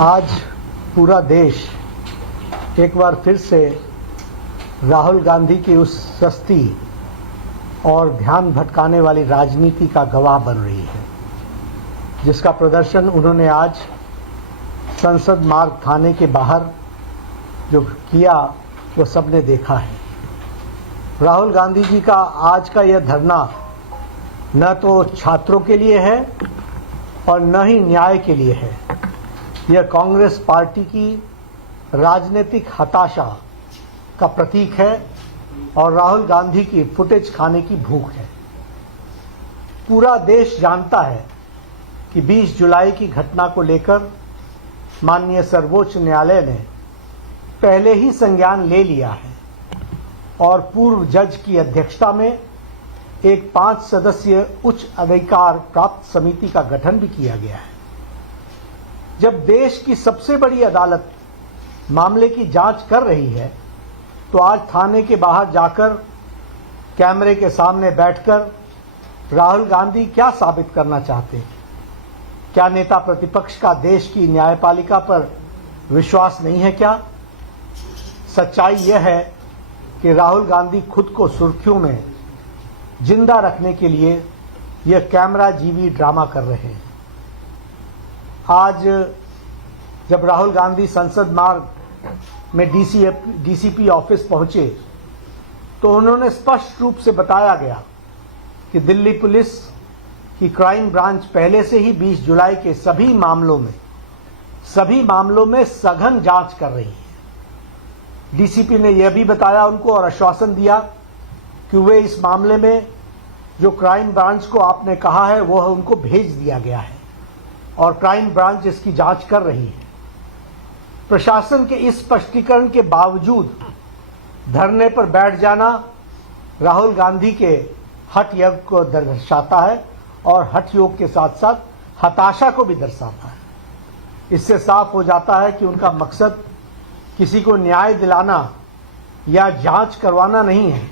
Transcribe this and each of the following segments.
आज पूरा देश एक बार फिर से राहुल गांधी की उस सस्ती और ध्यान भटकाने वाली राजनीति का गवाह बन रही है, जिसका प्रदर्शन उन्होंने आज संसद मार्ग थाने के बाहर जो किया वो सबने देखा है। राहुल गांधी जी का आज का यह धरना न तो छात्रों के लिए है और न ही न्याय के लिए है। यह कांग्रेस पार्टी की राजनीतिक हताशा का प्रतीक है और राहुल गांधी की फुटेज खाने की भूख है। पूरा देश जानता है कि 20 जुलाई की घटना को लेकर माननीय सर्वोच्च न्यायालय ने पहले ही संज्ञान ले लिया है और पूर्व जज की अध्यक्षता में एक 5 सदस्यीय उच्च अधिकार प्राप्त समिति का गठन भी किया गया है। जब देश की सबसे बड़ी अदालत मामले की जांच कर रही है, तो आज थाने के बाहर जाकर कैमरे के सामने बैठकर राहुल गांधी क्या साबित करना चाहते हैं? क्या नेता प्रतिपक्ष का देश की न्यायपालिका पर विश्वास नहीं है क्या? सच्चाई यह है कि राहुल गांधी खुद को सुर्खियों में जिंदा रखने के लिए यह कैमरा जीवी ड्रामा कर रहे हैं। आज जब राहुल गांधी संसद मार्ग में डीसीपी ऑफिस पहुंचे तो उन्होंने स्पष्ट रूप से बताया गया कि दिल्ली पुलिस की क्राइम ब्रांच पहले से ही 20 जुलाई के सभी मामलों में सघन जांच कर रही है। डीसीपी ने यह भी बताया उनको और आश्वासन दिया कि वे इस मामले में जो क्राइम ब्रांच को आपने कहा है वह उनको भेज दिया गया है और क्राइम ब्रांच इसकी जांच कर रही है। प्रशासन के इस स्पष्टीकरण के बावजूद धरने पर बैठ जाना राहुल गांधी के हठ योग को दर्शाता है और हठ योग के साथ साथ हताशा को भी दर्शाता है। इससे साफ हो जाता है कि उनका मकसद किसी को न्याय दिलाना या जांच करवाना नहीं है,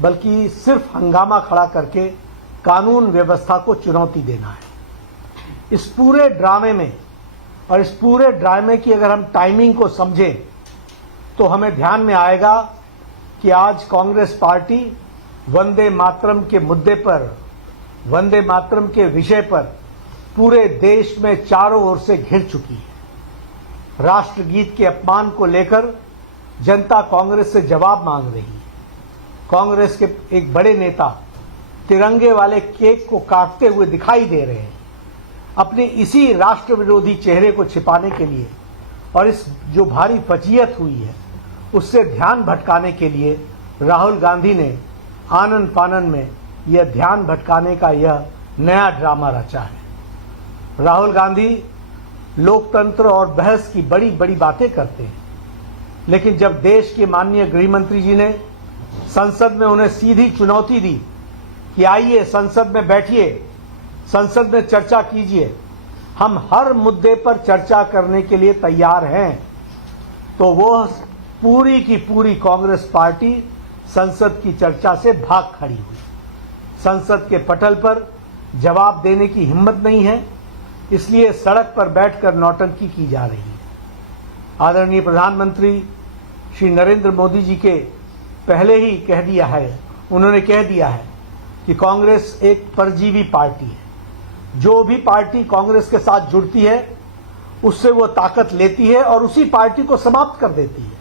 बल्कि सिर्फ हंगामा खड़ा करके कानून व्यवस्था को चुनौती देना है। इस पूरे ड्रामे में और इस पूरे ड्रामे की अगर हम टाइमिंग को समझें तो हमें ध्यान में आएगा कि आज कांग्रेस पार्टी वंदे मातरम के मुद्दे पर, वंदे मातरम के विषय पर पूरे देश में चारों ओर से घिर चुकी है। राष्ट्रगीत के अपमान को लेकर जनता कांग्रेस से जवाब मांग रही है। कांग्रेस के एक बड़े नेता तिरंगे वाले केक को काटते हुए दिखाई दे रहे हैं। अपने इसी राष्ट्र विरोधी चेहरे को छिपाने के लिए और इस जो भारी फजीयत हुई है उससे ध्यान भटकाने के लिए राहुल गांधी ने आनन फानन में यह ध्यान भटकाने का यह नया ड्रामा रचा है। राहुल गांधी लोकतंत्र और बहस की बड़ी बड़ी बातें करते हैं, लेकिन जब देश के माननीय गृह मंत्री जी ने संसद में उन्हें सीधी चुनौती दी कि आइए संसद में बैठिए, संसद में चर्चा कीजिए, हम हर मुद्दे पर चर्चा करने के लिए तैयार हैं, तो वो पूरी की पूरी कांग्रेस पार्टी संसद की चर्चा से भाग खड़ी हुई। संसद के पटल पर जवाब देने की हिम्मत नहीं है, इसलिए सड़क पर बैठकर नौटंकी की जा रही है। आदरणीय प्रधानमंत्री श्री नरेंद्र मोदी जी के पहले ही उन्होंने कह दिया है कि कांग्रेस एक परजीवी पार्टी है। जो भी पार्टी कांग्रेस के साथ जुड़ती है उससे वो ताकत लेती है और उसी पार्टी को समाप्त कर देती है।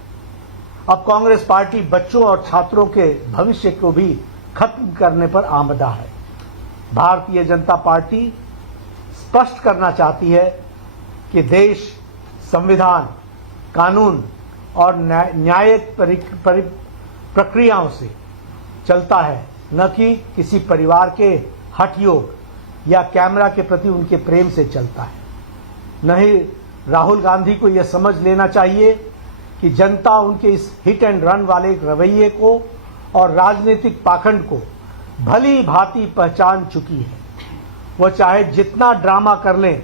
अब कांग्रेस पार्टी बच्चों और छात्रों के भविष्य को भी खत्म करने पर आमदा है। भारतीय जनता पार्टी स्पष्ट करना चाहती है कि देश संविधान, कानून और न्यायिक प्रक्रियाओं से चलता है, न कि किसी परिवार के हठ योग या कैमरा के प्रति उनके प्रेम से चलता है। नहीं, राहुल गांधी को यह समझ लेना चाहिए कि जनता उनके इस हिट एंड रन वाले रवैये को और राजनीतिक पाखंड को भली भांति पहचान चुकी है। वह चाहे जितना ड्रामा कर लें,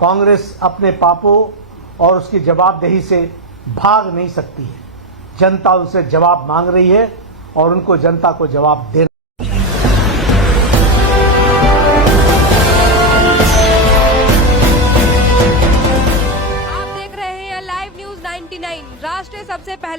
कांग्रेस अपने पापों और उसकी जवाबदेही से भाग नहीं सकती है। जनता उनसे जवाब मांग रही है और उनको जनता को जवाब देना राष्ट्र सबसे पहले